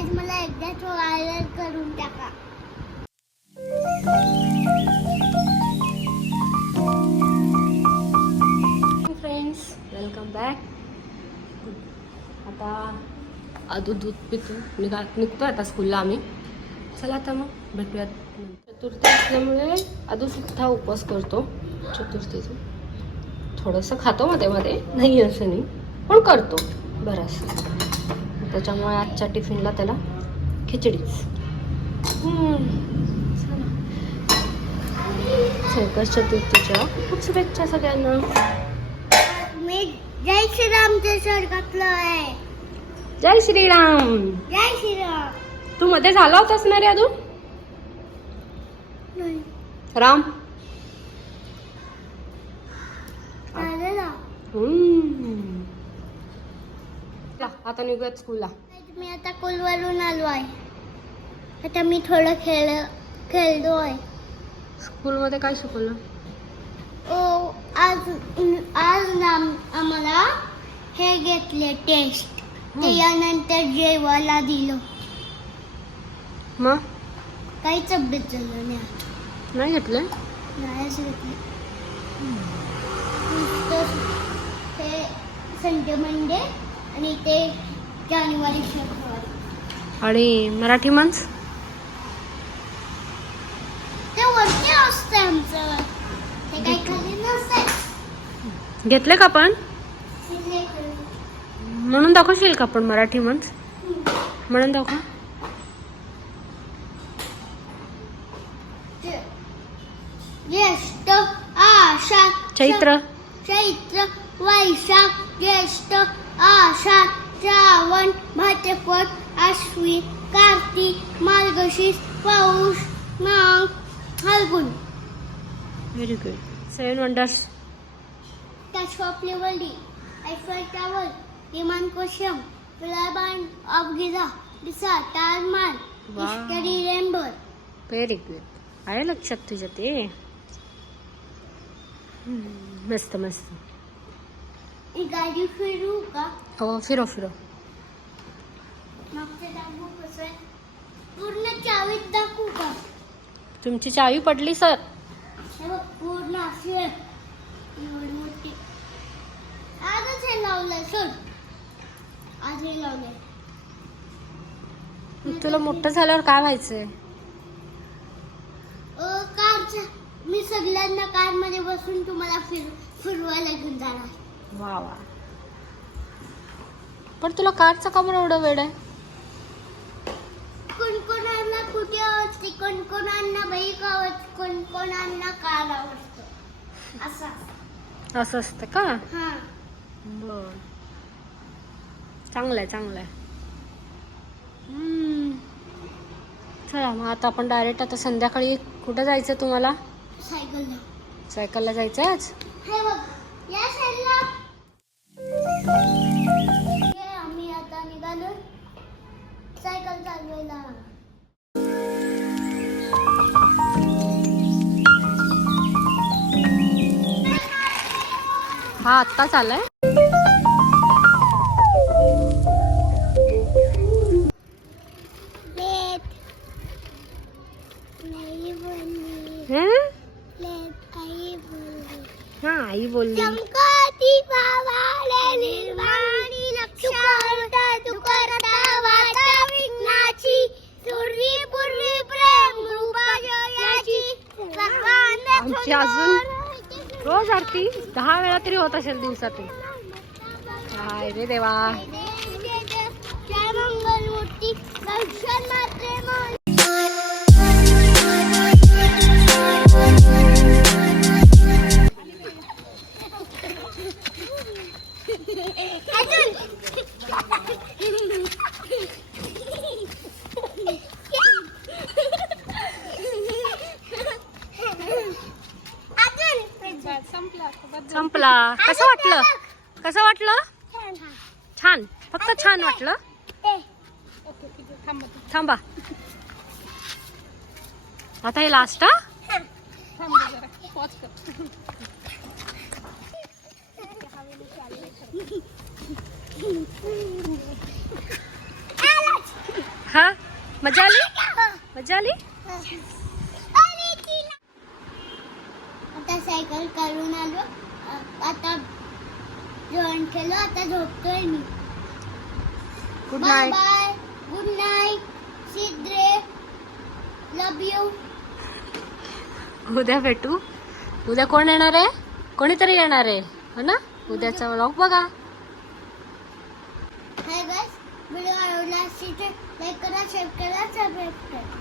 Guys मला एकदाच viral करून टाका. फ्रेंड्स वेलकम बॅक आता आदू दूध पितो. निघा निघतो आता स्कूलला आम्ही. चला आता मग भेटूयात चतुर्थी असल्यामुळे आदू सुद्धा उपवास करतो. चतुर्थीचं. थोडंसं खातो मध्ये मध्ये. नाही असं नाही. पण करतो. बरं त्याच्यामुळे आजच्या टिफिनला त्याला खिचडीच. संकट चतुर्थीच्या खूप शुभेच्छा सगळ्यांना. मी जय श्रीरामच्या स्वर्गातलं आहे. जय श्रीराम. जय श्रीराम. तू मध्ये झाला होतास ना रे अजून नाही. राम. हम्म. आता निघूयात स्कूलला मी आता कुलवरून आलो आहे. आता मी थोडं खेळ खेळलो आहे. स्कूलमध्ये काय शिकवलं? ओ आज आज आम्हाला हे घेतले टेस्ट त्यानंतर जेवायला दिलं. मग? काही तब्येत झालं नाही नाही घेतलं. नाहीच घेतलं संडे मंडे आणि ते जानेवारी फेब्रुवारी. आणि मराठी माणस? ते वरती असते आमचं. ते काही खाली नसते घेतले का पण? म्हणून दाखवशील का पण मराठी माणस? म्हणून दाखव. ज्येष्ठ आषाढ चैत्र. चैत्र वैशाख ज्येष्ठ श्रावण भाद्रपद आश्विन Kartik Margashirsha Paush Magh Phalgun very good seven wonders काश्वापलेवली Eiffel tower विमान कोशम फ्लायबान ऑफ गिझा डिसा तारमान Wow. History remember very good आहे लक्षात तुझ्या ते हम्म, मस्त मस्त ही गाडी फिरू का हो फिरो फिरो पूर्ण चावीत दाखवू का? तुमची चावी पडली सर. हे बघ पूर्ण अशी आहे. एवढी मोठी. आजच हे लावलंय सोड. आज हे लावलंय. तुला मोठं झाल्यावर काय व्हायचंय? अ, कारच्या मी सगळ्यांना कारमध्ये बसून तुम्हाला फिर फिरवायला घेऊन जाणार. वा वा. पण तुला कारचा का बरं एवढं वेळ आहे? कुठे आवडते कोणकोणांना बाईक आवडते कोणकोणांना कार आवडतं असं असं असतं का? हा. बर. चांगलं आहे चांगलं आहे हम्म. चला मग आता आपण डायरेक्ट आता संध्याकाळी कुठं जायचं तुम्हाला? सायकल सायकलला जायचं आज? बघ या साईडला. आम्ही आता निघालो. सायकल चालवायला. हा आत्ताच आलाय. हं? आई बोलली. हा आमची अजून रोज आरती दहा वेळा तरी होत असेल दिवसातून. काय रे देवा. संपला. कसं वाटलं? कसं वाटलं? छान. फक्त छान वाटलं. थांबा. आता हे लास्ट हा? हा. मजा आली? मजा आली? तिला. आता सायकल करून आलो. आता जेवण केलं आता झोपतोय मी. Good night bye good night सिद्रे love you उद्या भेटू. उद्या कोण येणार आहे? कोणीतरी येणार आहे हो ना? उद्याचा व्लॉग बघा. हाय गाइस व्हिडिओ आवडला असेल तर लाईक करा शेअर करा सबस्क्राईब करा.